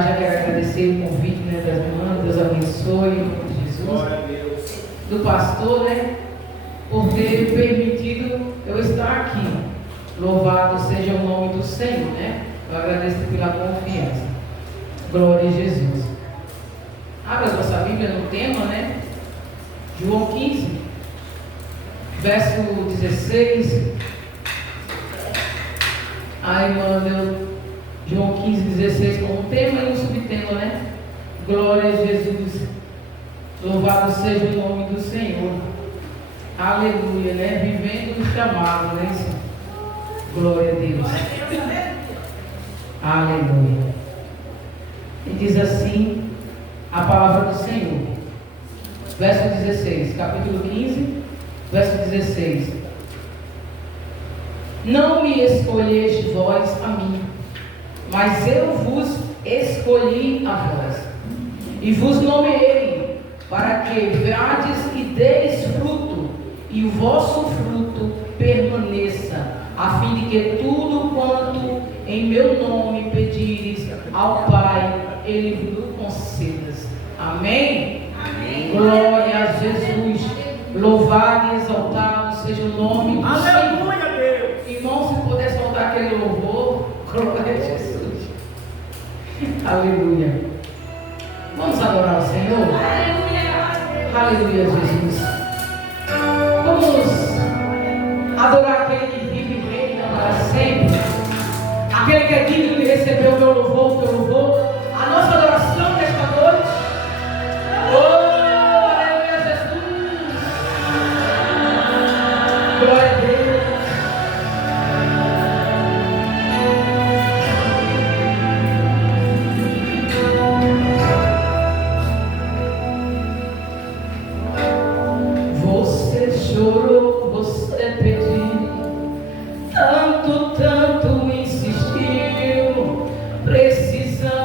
já quero agradecer o convite, né, das irmãs. Deus abençoe, em nome de Jesus. Glória a Deus. Do pastor, né, por ter permitido eu estar aqui. Louvado seja o nome do Senhor, né? Eu agradeço pela confiança. Glória a Jesus. Abra a nossa Bíblia no tema, né? João 15, verso 16. A irmã deu João 15, 16 como tema e um subtema, né? Glória a Jesus. Louvado seja o nome do Senhor. Aleluia, né? Vivendo o chamado, né, Senhor? Glória a Deus. Aleluia. E diz assim a palavra do Senhor. Verso 16, capítulo 15, verso 16. Não me escolheste vós a mim, mas eu vos escolhi a vós, e vos nomeei, para que vades e deis fruto, e o vosso fruto permaneça, a fim de que tudo quanto em meu nome pedires ao Pai, Ele vos conceda. Amém? Amém. Glória a Jesus. Louvado e exaltado seja o nome do Senhor. Aleluia, Deus. Irmão, se puder soltar aquele louvor, glória a Jesus. Aleluia. Vamos adorar o Senhor? Aleluia, Jesus. Vamos adorar aquele que vive e reina para sempre. Aquele que é digno de receber o meu louvor, o teu louvor. A nossa adoração nesta noite. Oh, aleluia, Jesus. Glória a Deus. Você chorou, você pediu, tanto insistiu, precisando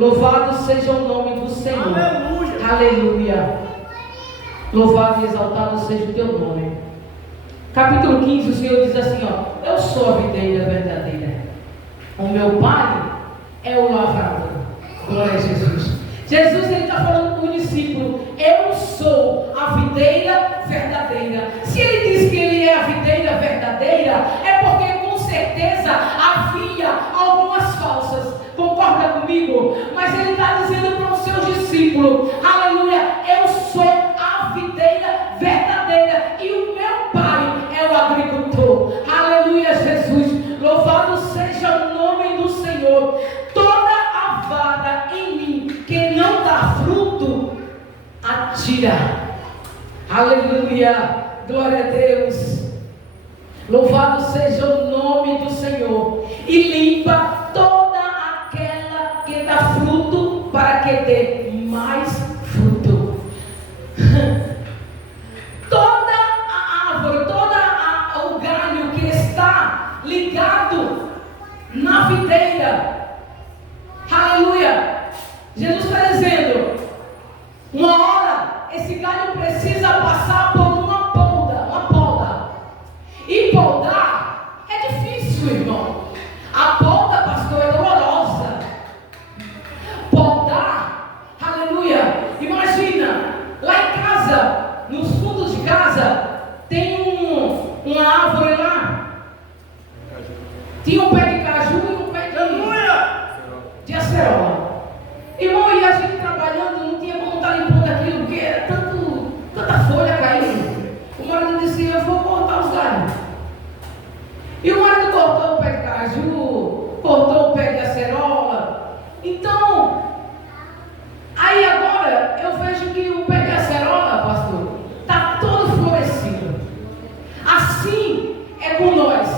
Louvado seja o nome do Senhor. Aleluia. Aleluia. Louvado e exaltado seja o teu nome. Capítulo 15, o Senhor diz assim, ó: eu sou a videira verdadeira. O meu pai é o lavrador. Glória a Jesus. Jesus, ele está falando para o discípulo: eu sou a videira verdadeira. Se ele diz que ele é a videira verdadeira, é porque com certeza havia algumas falsas. Concorda comigo? Mas ele está dizendo para os seus discípulos: aleluia, eu sou a videira verdadeira e o meu pai é o agricultor. Aleluia, Jesus. Louvado seja o nome do Senhor. Toda a vara em mim que não dá fruto, atira. Aleluia, glória a Deus. Louvado seja o nome do Senhor. E limpa toda aquela que dá fruto, para que dê mais fruto. Toda a árvore, todo o galho que está ligado na videira, aleluia, Jesus está dizendo: uma hora esse galho precisa passar por uma poda. E podar é difícil, irmão. A poda, pastor, é dolorosa. Podar, aleluia. Imagina, lá em casa, nos fundos de casa, tem uma árvore lá. Tinha um pé de caju e um pé de acerola. Irmão, e a gente trabalhando, não tinha como estar limpando aquilo, porque era tanta folha caindo. O marido disse: eu vou cortar os galhos. E o marido cortou o pé de caju, cortou o pé de acerola. Então, aí agora eu vejo que o pé de acerola, pastor, está todo florescido. Assim é com nós,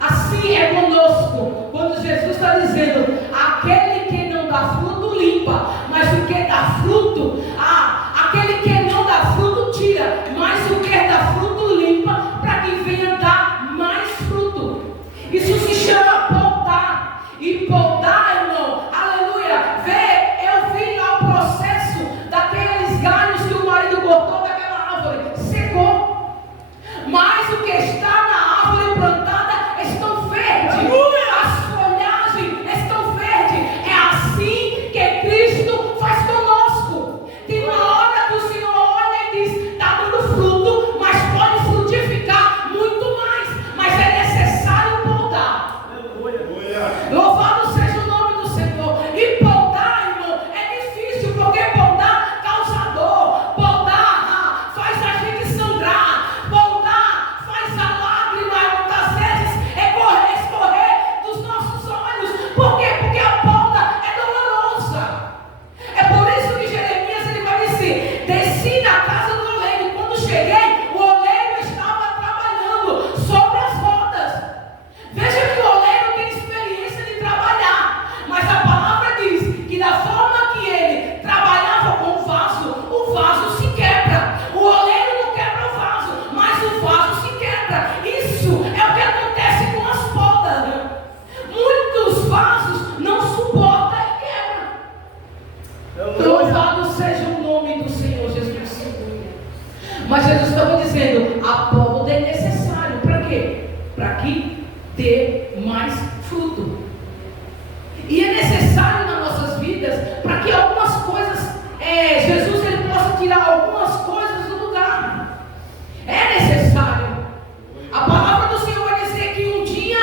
assim é conosco. Quando Jesus está dizendo: aquele que não dá fruto limpa, mas o que dá fruto, aquele que não dá fruto tira, mas o que dá fruto limpa, para que venha dar mais fruto. Isso se chama podar. E podar, irmão, aleluia, eu vi lá o processo daqueles galhos que o marido cortou daquela árvore, secou, mas o que está na árvore plantada estão verdes, as folhagens estão verdes. É assim que Cristo faz conosco. Tem uma hora que o Senhor olha e diz: está dando fruto, mas pode frutificar muito mais, mas é necessário podar. Louvado seja o nome do Senhor. E podar, irmão, é difícil, porque podar causa dor, podar faz a gente sangrar, podar faz a lágrima muitas vezes escorrer dos nossos olhos. Por quê? Porque a poda é dolorosa. É por isso que Jeremias, ele vai dizer: desci na casa do oleiro, e quando cheguei, o oleiro estava trabalhando sobre as rodas. Veja que o oleiro tem experiência de trabalhar, mas a palavra diz que da forma que ele trabalhava com o vaso se quebra. O oleiro não quebra o vaso, mas o vaso se quebra. Isso é o que acontece com as podas, né? Muitos vasos não suportam e quebram. Louvado seja o nome do Senhor Jesus. Mas Jesus estava dizendo: a poda é necessário. Para quê? Para que dê mais fruto. E é necessário nas nossas vidas, para que algumas coisas, Jesus, ele possa tirar algumas coisas do lugar. É necessário. A palavra do Senhor vai dizer que um dia,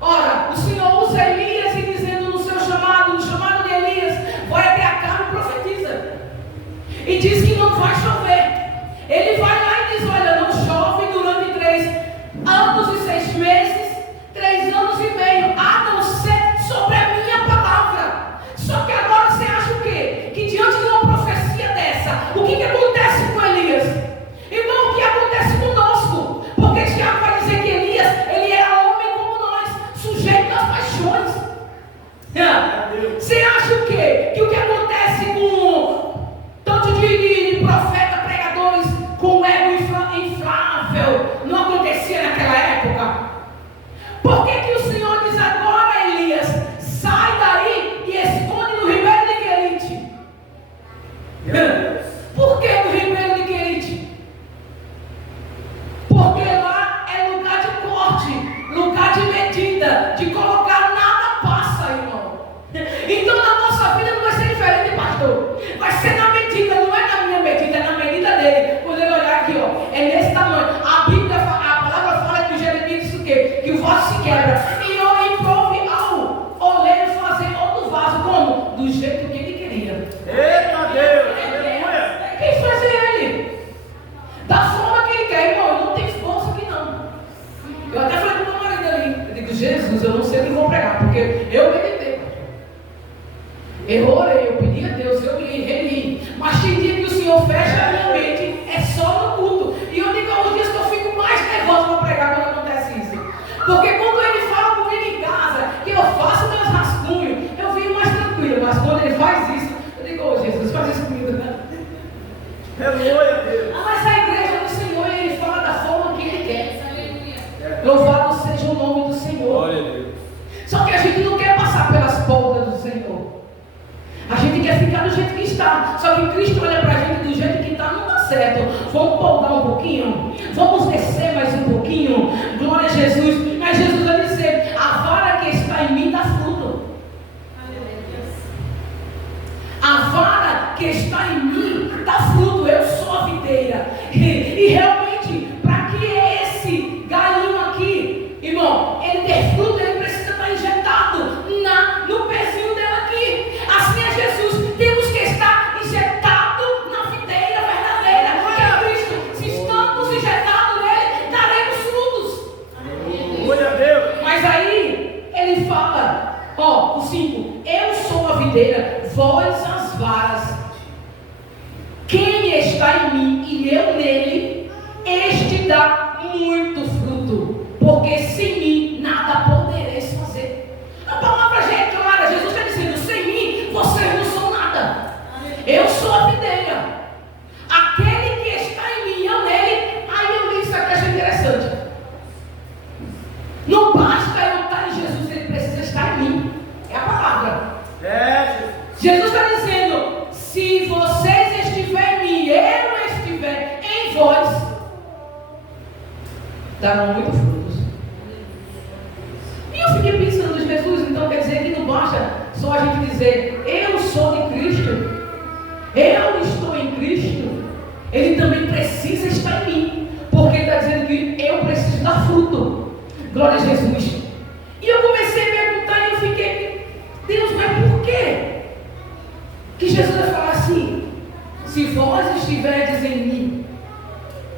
ora, o Senhor usa Elias e dizendo no chamado de Elias, vai até a casa e profetiza. E diz que não vai chover. Ele vai lá e diz: olha, não chove durante 3 anos e 6 meses, 3 anos e meio, a não ser sobre a minha palavra. Só que agora você acha o quê? Que diante de uma profecia dessa, o que acontece com Elias? Irmão, o que acontece conosco? Porque Tiago vai dizer que Elias, ele era homem como nós, sujeito às paixões. Você acha o quê? Que o que acontece com tanto de profeta, pregadores com ego inflável, não acontecia naquela época? Por que o Senhor diz agora, Elias, sai daí e esconde no rio Eu orei, eu pedi a Deus, eu li, reli. Mas tem dia que o Senhor fecha a minha mente, é só no culto. E eu digo aos dias que eu fico mais nervoso para pregar quando acontece isso. Porque quando Ele fala comigo em casa, que eu faço meus rascunhos, eu fico mais tranquilo. Mas quando Ele faz isso, eu digo, ô Jesus, faz isso comigo, né? Aleluia, Deus. Mas a igreja do Senhor, Ele fala da forma que Ele quer. Louvado seja o nome do Senhor. Glória a Deus. Só que a gente não quer passar pelas portas do Senhor. A gente quer ficar do jeito que está. Só que Cristo olha para a gente do jeito que está, não está certo. Vamos poupar um pouquinho? Vamos descer mais um pouquinho? Glória a Jesus. Mas Jesus vai dizer, a vara que está em mim dá fruto. A vara que está em mim dá fruto. Eu sou a videira. E realmente, para que esse galinho aqui, irmão, ele ter fruto, ele precisa estar injetado no pezinho dela aqui. Assim é Jesus. Temos que estar injetado na videira verdadeira, que é Cristo. Se estamos injetados nele, daremos frutos. Glória a Deus. Mas aí ele fala, ó, o 5: eu sou a videira, vós as varas. Quem está em mim e eu nele, este dá muito fruto, porque sem mim nada podereis fazer. A palavra já é clara. Jesus está dizendo, sem mim vocês não são nada. Eu sou a videira, aquele que está em mim e eu nele. Aí eu li isso aqui, achei interessante. Não basta eu estar em Jesus, ele precisa estar em mim. É a palavra. Jesus está dizendo, se vocês estiverem em mim, eu estiver em vós, darão muito frutos. E eu fiquei pensando, Jesus, então quer dizer que não basta só a gente dizer, eu sou de Cristo, eu estou em Cristo. Ele também precisa estar em mim, porque ele está dizendo que eu preciso dar fruto. Glória a Jesus. E eu comecei a perguntar e eu fiquei, Deus, mas por quê? Que Jesus vai falar assim, se vós estiverdes em mim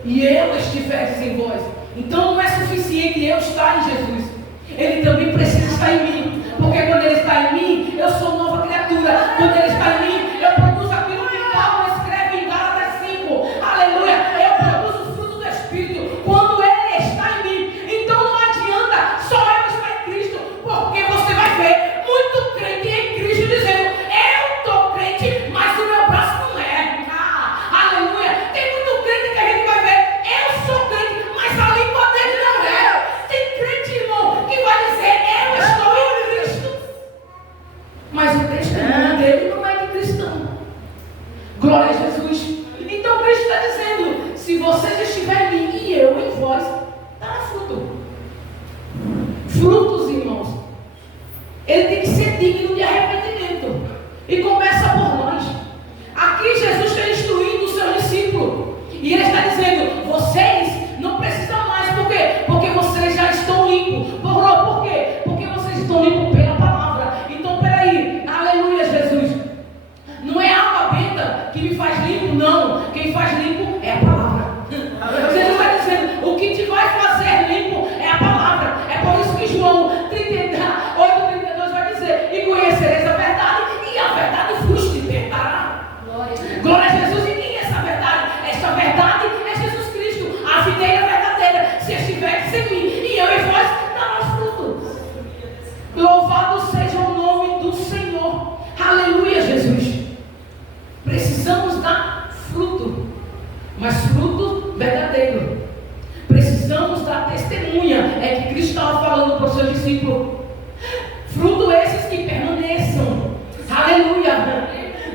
e eu estiverdes em vós, então não é suficiente eu estar em Jesus, ele também precisa estar em mim, porque quando ele está em mim, eu sou nova criatura. Quando ele está em mim, eu produzo aquilo que Paulo escreve em Gálatas 5, aleluia, eu produzo o fruto do Espírito, quando ele está em mim. Então não adianta só eu estar em Cristo, porque você vai ver muito crente em Cristo dizendo, eu estou crente, mas o meu braço não é. Aleluia. Tem muito crente que a gente vai ver, eu sou crente, mas a língua dele não é. Tem crente, irmão, que vai dizer, eu estou em Cristo, mas o testemunho dele não é de cristão. Glória a Jesus. Então Cristo está dizendo, se vocês estiverem em mim e eu em vós, dará fruto. Frutos, irmãos, ele tem que ser digno de arrependimento. E começa por nós. Aqui Jesus está instruindo os seus discípulos. E ele está dizendo, vocês não precisam mais. Por quê? Porque vocês já estão limpos. Por quê? Porque vocês estão limpos pela palavra. Então, peraí, aleluia, Jesus. Não é a água benta que me faz limpo, não. Quem faz limpo é a palavra. Jesus está dizendo, o que te vai fazer limpo é a palavra. É por isso que João 8:32 vai dizer, e conhecereis a verdade, e a verdade vos libertará. Glória a Jesus. E quem é essa verdade? Essa verdade é Jesus Cristo, a videira verdadeira. Se estiveres em mim e eu em vós, dará fruto. Louvado seja o nome do Senhor. Aleluia, Jesus. Precisamos dar fruto, mas fruto verdadeiro. Precisamos dar testemunha. É que Cristo estava falando para os seus discípulos. Fruto esses que permaneçam. Aleluia.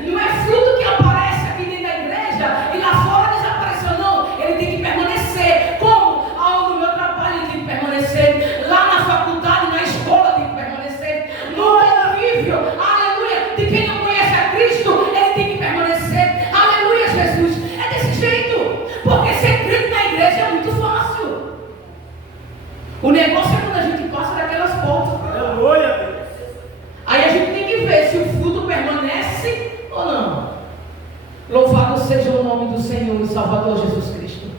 Não é fruto que aparece aqui dentro da igreja e lá fora desapareceu, não. Ele tem que permanecer. Como? No meu trabalho ele tem que permanecer. Lá na faculdade, na escola tem que permanecer. No convívio, aleluia, de quem não conhece a Cristo, ele tem que permanecer. Aleluia, Jesus. É desse jeito. Porque ser crente na igreja é muito fácil. O negócio é quando a gente passa daquelas portas. Aleluia. Aí a gente tem que ver se o fruto permanece ou não. Louvado seja o nome do Senhor e Salvador Jesus Cristo.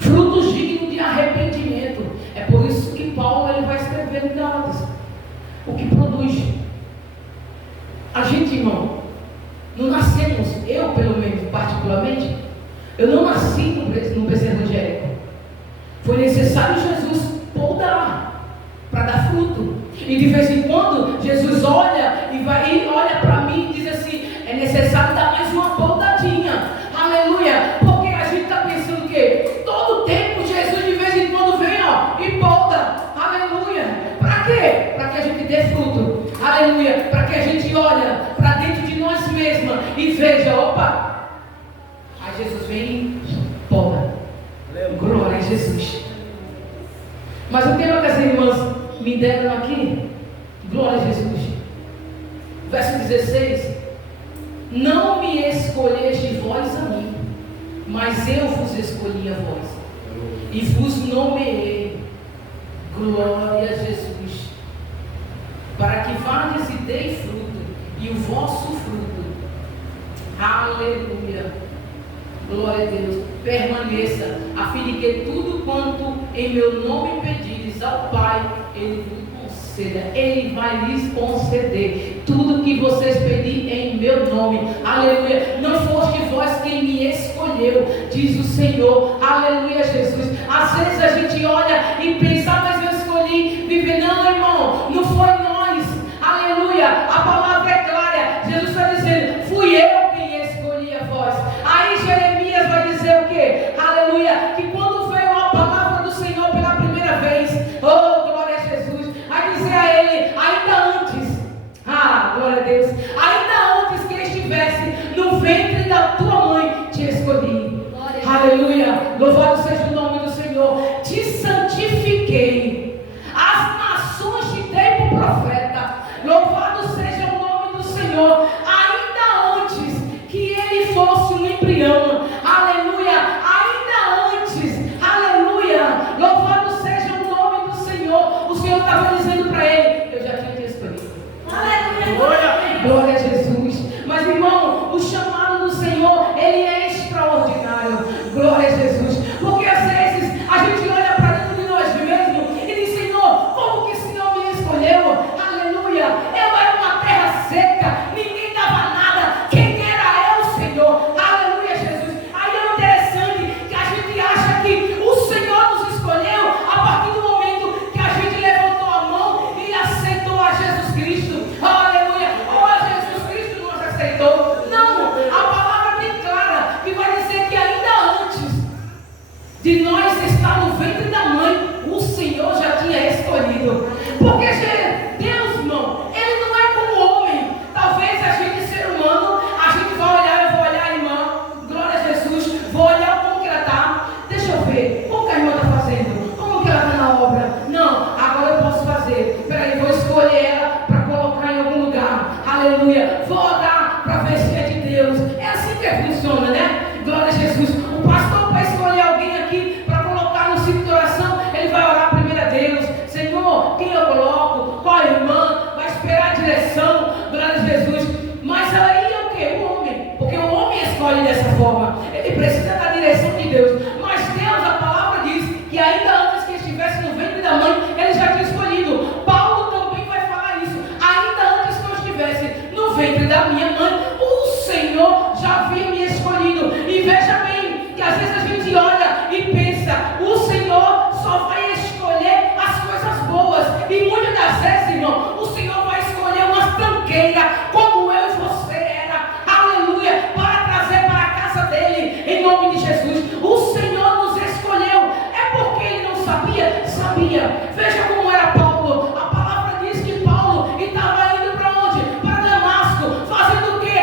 Frutos dignos de arrependimento. É por isso que Paulo ele vai escrever em Gálatas. O que produz? A gente quando Jesus olha e olha para mim e diz assim: é necessário dar mais uma poldadinha. Aleluia. Porque a gente está pensando que todo tempo Jesus de vez em quando vem, ó, e polda. Aleluia. Para quê? Para que a gente dê fruto. Aleluia. Para que a gente olhe para dentro de nós mesmos e veja, opa. Aí Jesus vem e polda. Glória a Jesus. Mas o tema que as irmãs me deram aqui, glória a Jesus. Verso 16: não me escolheste vós a mim, mas eu vos escolhi a vós, e vos nomeei, glória a Jesus, para que vades e dei fruto, e o vosso fruto, aleluia, glória a Deus, permaneça, a fim de que tudo quanto em meu nome pedires ao Pai, Ele vos conceda. Ele vai lhes conceder tudo que vocês pedirem em meu nome. Aleluia. Não foste vós quem me escolheu, diz o Senhor. Aleluia, Jesus. Às vezes a gente olha e pensa: mas eu escolhi viver. Não, irmão, não foi nós. Aleluia. A palavra é clara. Jesus está dizendo: fui eu quem escolhi a vós. Aí Jeremias vai dizer o quê? Aleluia. Que quando veio a palavra do Senhor pela primeira vez, oh, glória a Jesus, vai dizer a ele: ainda antes, glória a Deus, ainda antes que estivesse no ventre da tua mãe, te escolhi. Aleluia. Louvado seja o nome do Senhor. Te santifiquei, as nações te dei por profeta. Louvado seja o nome do Senhor. Ainda antes que ele fosse um embrião, aleluia, ainda antes, aleluia, louvado seja o nome do Senhor. O Senhor estava dizendo para ele: eu já tinha te escolhido. Aleluia, glória a Jesus. Mas, irmão, o chamado do Senhor, ele é extraordinário. Glória a Jesus. Porque às vezes a gente olha para dentro de nós mesmos e diz: Senhor, como que o Senhor me escolheu? Aleluia. Eu era uma terra seca, ninguém dava nada. Quem era eu, Senhor? Aleluia, Jesus. Aí é interessante que a gente acha que o Senhor nos escolheu a partir do momento que a gente levantou a mão e aceitou a Jesus Cristo. Aleluia. Ou a Jesus Cristo nos aceitou. Não, a palavra é bem clara, que vai dizer que ainda antes de nós estar no ventre da mãe, o Senhor já tinha escolhido. Porque Deus, irmão, Ele não é como homem. Talvez a gente, ser humano, a gente vai olhar, eu vou olhar a irmã, glória a Jesus, vou olhar como que ela está. Deixa eu ver, como que a irmã está fazendo, como que ela está na obra. Não, agora eu posso fazer. Peraí, vou escolher ela para colocar em algum lugar. Aleluia. Vou orar para ver se é de Deus. É assim que funciona, né? Glória a Jesus. O pastor, para escolher alguém aqui para colocar no ciclo de oração, ele vai orar primeiro a Deus. Senhor, quem eu coloco? Qual irmã? Vai esperar a direção. Glória a Jesus. Mas aí é o que? O homem. Porque o homem escolhe dessa forma. Ele precisa da direção de Deus. Mas Deus, a palavra diz que ainda antes que estivesse no ventre da mãe, ele já tinha escolhido. Paulo também vai falar isso. Ainda antes que eu estivesse no ventre da minha mãe, o Senhor já havia me escolhido. E veja bem, que às vezes a gente olha e pensa: o Senhor só vai escolher as coisas boas. E muitas das vezes, irmão, o Senhor vai escolher uma tranqueira, como eu e você era. Aleluia. Para trazer para a casa dele, em nome de Jesus. O Senhor nos escolheu. É porque ele não sabia? Sabia. Veja como era Paulo. A palavra diz que Paulo estava indo para onde? Para Damasco. Fazendo o quê?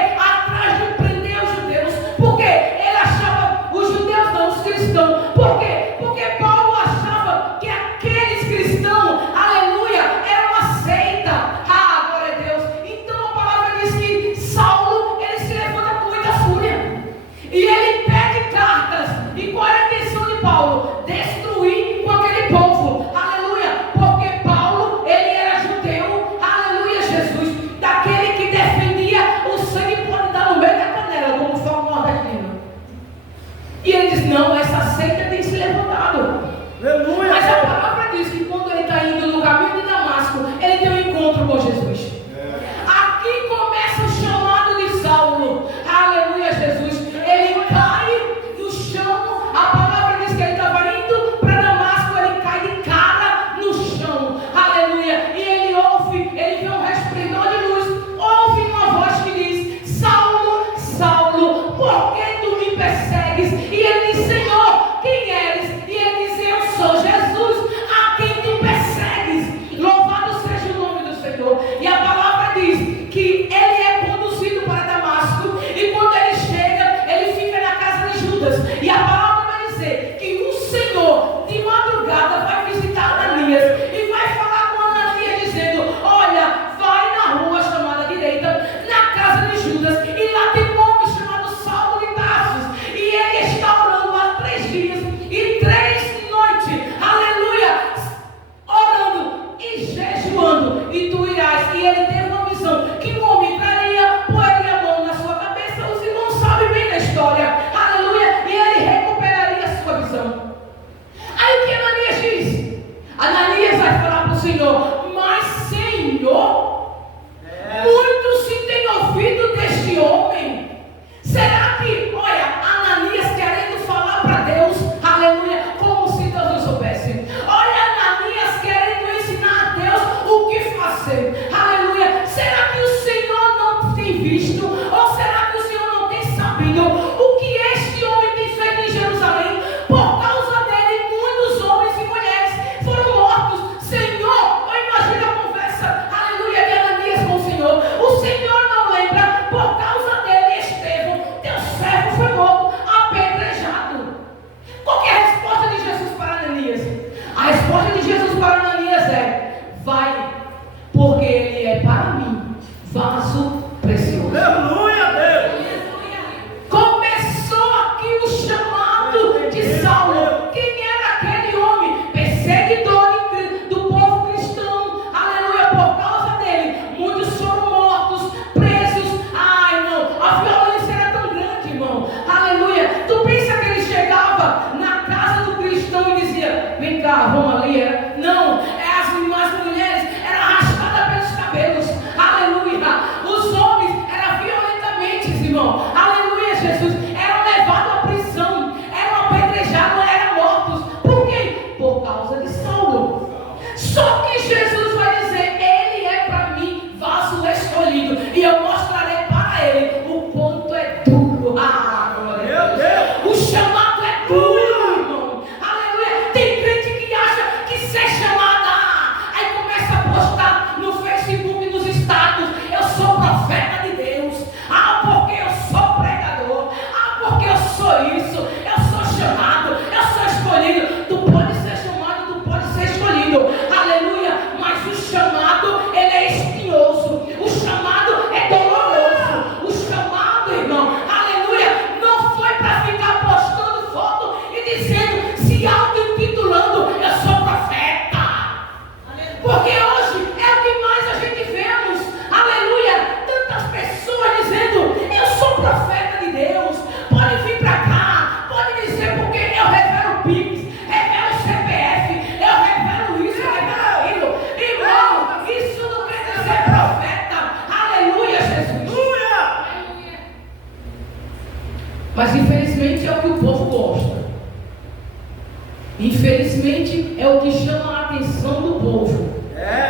é o que chama a atenção do povo.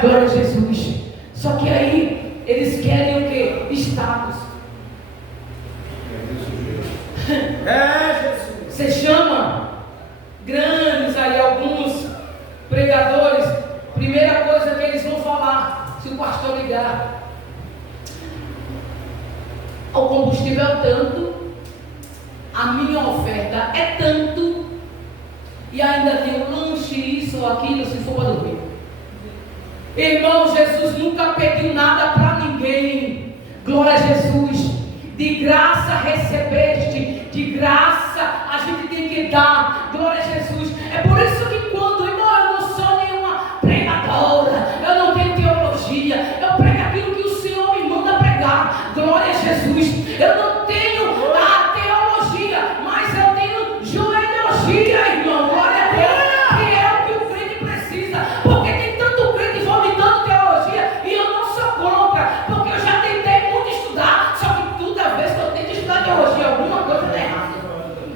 Glória a Jesus. Só que aí eles querem o quê? Status. Jesus. Você chama grandes aí, alguns pregadores, primeira coisa que eles vão falar, se o pastor ligar, o combustível é tanto, a minha oferta é tanto, e ainda tem o lanche, isso ou aquilo, se for para dormir. Irmão, Jesus nunca pediu nada para ninguém. Glória a Jesus. De graça recebeste, de graça a gente tem que dar. Glória a Jesus. É por isso que quando, irmão, eu não sou nenhuma pregadora, eu não tenho teologia, eu prego aquilo que o Senhor me manda pregar. Glória a Jesus. Eu não tenho a teologia, mas eu tenho joelhogia, irmão. Glória a Deus. Que é o que o crente precisa. Porque tem tanto crente vomitando teologia e eu não sou contra. Porque eu já tentei muito estudar, só que toda vez que eu tento estudar teologia, alguma coisa está errada.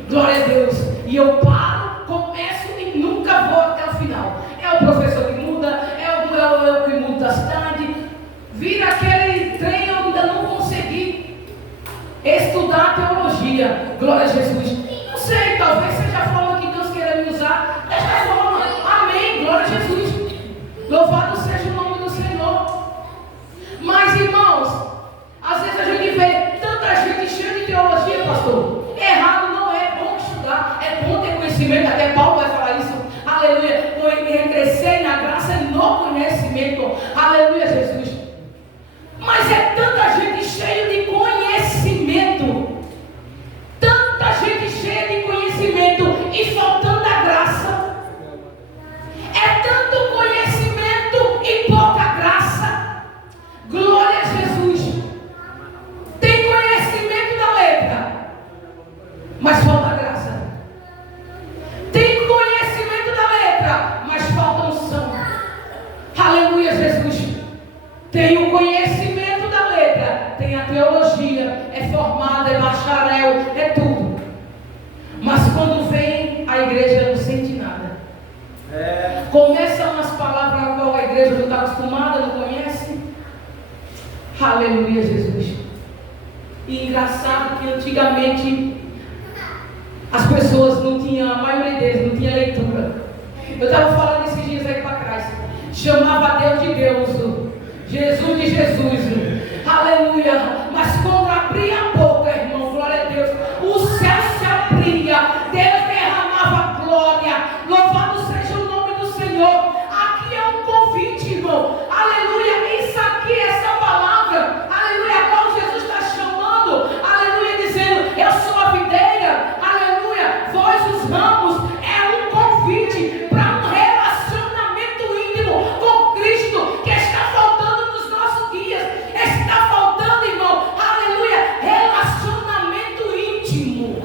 Glória a Deus. E eu paro, começo e nunca vou até o final. É o professor que muda, é o que muda a cidade. Vira aquele trem, eu ainda não consegui estudar teologia. Glória a Jesus. Não sei, talvez seja a forma que Deus queira me usar. Desta forma. Amém. Glória a Jesus. Louvado seja o nome do Senhor. Mas, irmãos, às vezes a gente vê tanta gente cheia de teologia, pastor. Errado não é, bom estudar, é bom ter conhecimento, até Paulo vai falar isso. Aleluia. Crescer na graça e no conhecimento. Aleluia, Jesus. Mas é tanta gente cheia de conhecimento, tanta gente cheia de conhecimento e faltando a graça. É tanto conhecimento e pouca graça. Glória a Jesus. Tem conhecimento da letra, mas falta graça. Tem conhecimento da letra, mas falta unção. Aleluia, Jesus. Tem o conhecimento da letra, tem a teologia, é formada, é bacharel, é tudo. Mas quando vem, a igreja não sente nada. Começam umas palavras a qual a igreja não está acostumada, não conhece. Aleluia, Jesus. E engraçado que antigamente as pessoas não tinham, a maioria deles não tinha leitura. Eu estava falando esses dias aí para trás. Chamava Deus de Deus, Jesus de Jesus. Aleluia. Mas quando abria a boca, irmão, glória a Deus, o céu se abria, Deus derramava glória. Louvado seja o nome do Senhor. Aqui é um convite, irmão. Aleluia. Isso aqui, essa palavra, aleluia, a qual Jesus está chamando, aleluia, dizendo: eu sou a videira, aleluia, vós os ramos. É um convite para um relacionamento íntimo com Cristo, que está faltando nos nossos dias. Está faltando, irmão, aleluia, relacionamento íntimo.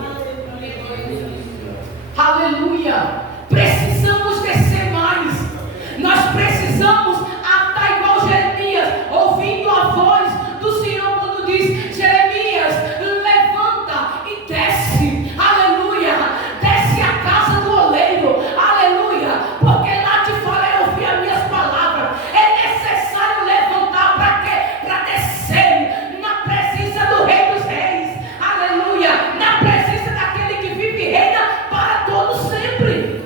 Aleluia. Precisamos descer mais. Nós precisamos estar igual Jeremias, ouvindo a voz do Senhor quando diz: Jeremias, levanta e desce. Aleluia. Desce a casa do oleiro. Aleluia. Porque lá te farei ouvir as minhas palavras. É necessário levantar para quê? Para descer na presença do Rei dos Reis. Aleluia. Na presença daquele que vive e reina para todo sempre.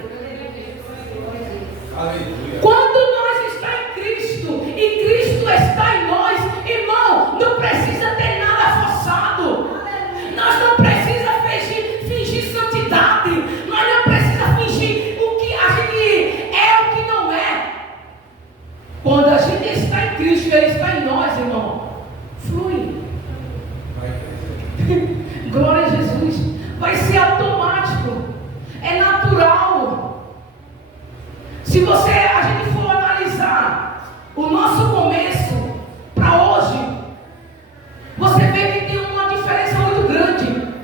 Quando nós estamos em Cristo e Cristo está em nós, irmão, não precisa ter nada forçado. Nós não precisamos fingir santidade. Nós não precisamos fingir o que a gente é, o que não é. Quando a gente está em Cristo e Ele está em nós, irmão, flui. Glória a Jesus. Vai ser automático. É natural. Se a gente for analisar o nosso começo para hoje, você vê que tem uma diferença muito grande.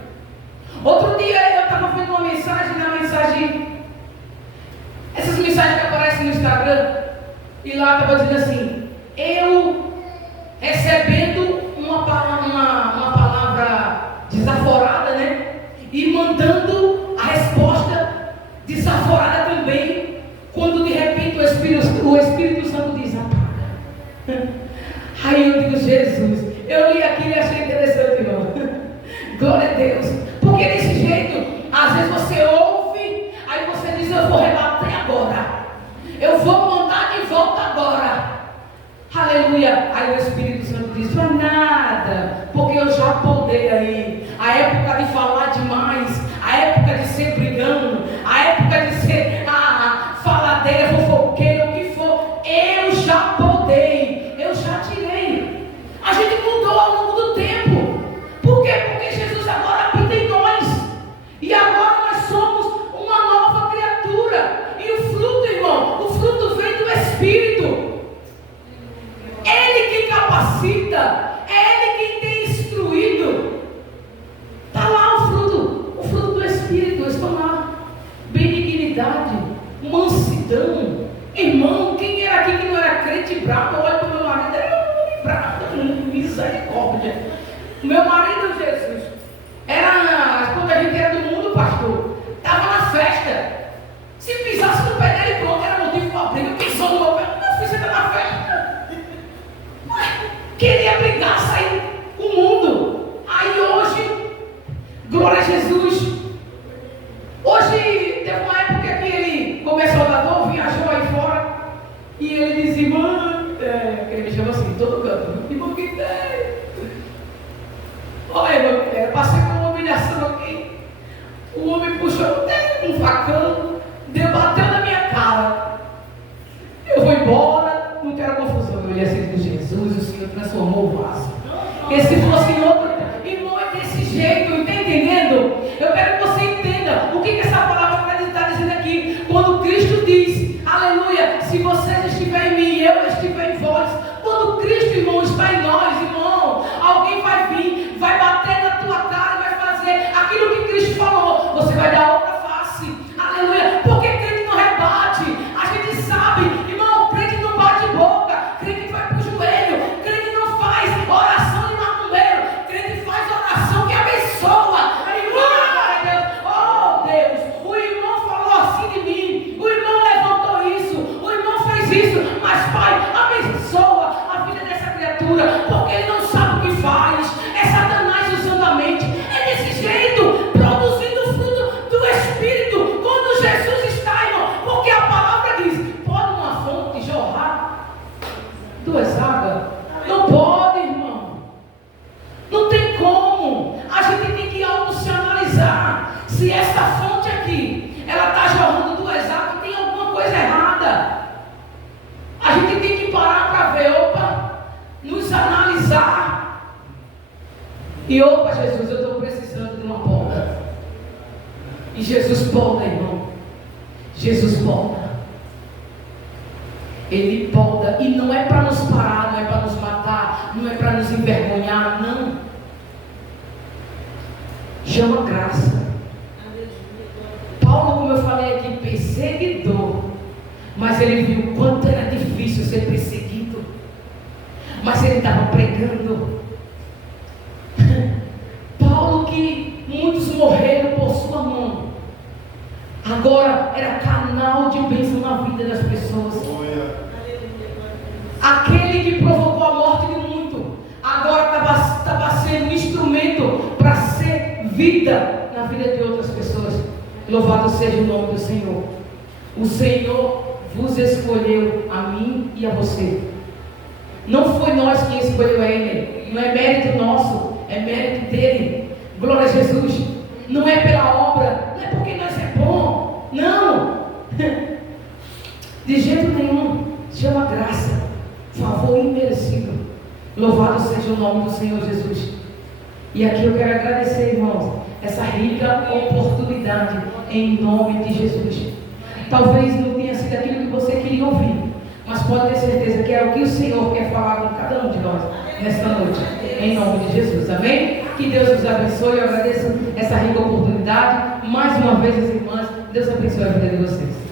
Outro dia eu estava vendo uma mensagem, essas mensagens que aparecem no Instagram, e lá estava dizendo assim: eu recebendo uma palavra desaforada, né? E mandando a resposta desaforada também, quando de É Ele quem tem instruído. Está lá o fruto do Espírito, estão lá. Benignidade, mansidão. Irmão, quem era aqui que não era crente bravo? Olha para o meu marido, era um homem bravo, misericórdia. Meu marido, Jesus, era, quando a gente era do mundo, pastor, estava na festa. Se pisasse no pé dele, pronto, era motivo para briga. Pisou no meu pé, meu filho, você está na festa. Queria brigar, sair com o mundo. Aí hoje, glória a Jesus. Hoje teve uma época que ele, como é soldador, viajou aí fora. E ele dizia, irmã, ele me chama assim, todo canto, irmão, que tem? Olha, irmão, passei por uma humilhação aqui. O homem puxou um facão, bateu na minha cara. Eu vou embora, não quero confusão. Eu olhei assim com Jesus, o Senhor transformou o vaso. Porque se fosse em outro, irmão, é desse jeito, está entendendo? Eu quero que você entenda o que essa palavra está dizendo aqui. Quando Cristo diz, aleluia, se vocês estiverem em mim, eu estiver em vós. Quando Cristo, irmão, está em nós, irmão, alguém vai vir, vai bater na tua cara e vai fazer aquilo que Cristo falou. Você vai dar outra face, aleluia, porque crente não rebate. A gente sabe, irmão, crente não bate boca, crente vai para o joelho, crente não faz oração de macumbeiro, crente faz oração que abençoa. Oh Deus, o irmão falou assim de mim, o irmão levantou isso, o irmão fez isso, mas Pai, abençoa a vida dessa criatura, porque ele não sabe o que faz, é Satanás usando a mente, é desse jeito, produzindo o fruto do Espírito, quando Jesus está, irmão, porque a palavra diz, pode uma fonte jorrar duas águas? Não pode, irmão, não tem como. A gente tem que se analisar, se essa fonte aqui, ela está jorrando duas águas, tem alguma coisa errada. A gente tem que parar para ver, opa, nos analisar. E opa, Jesus, eu estou precisando de uma poda. E Jesus poda, irmão. Jesus poda. Ele poda. E não é para nos parar, não é para nos matar, não é para nos envergonhar, não. Chama graça. Paulo, como eu falei aqui, perseguidor. Mas ele viu o quanto era difícil ser perseguido. Mas ele estava pregando. Paulo, que muitos morreram por sua mão, agora era canal de bênção na vida das pessoas. Aquele que provocou a morte de muito, agora estava sendo um instrumento para ser vida na vida de outras pessoas. Louvado seja o nome do Senhor. O Senhor vos escolheu a mim e a você. Não foi nós quem escolheu ele. Não é mérito nosso, é mérito dele. Glória a Jesus. Não é pela obra, não é porque nós é bom. Não. De jeito nenhum. Chama graça. Favor imerecido. Louvado seja o nome do Senhor Jesus. E aqui eu quero agradecer, irmãos, essa rica oportunidade em nome de Jesus. Talvez não tenha sido aquilo que você queria ouvir, mas pode ter certeza que é o que o Senhor quer falar com cada um de nós nesta noite, em nome de Jesus, amém? Que Deus nos abençoe. Eu agradeço essa rica oportunidade, mais uma vez as irmãs, Deus abençoe a vida de vocês.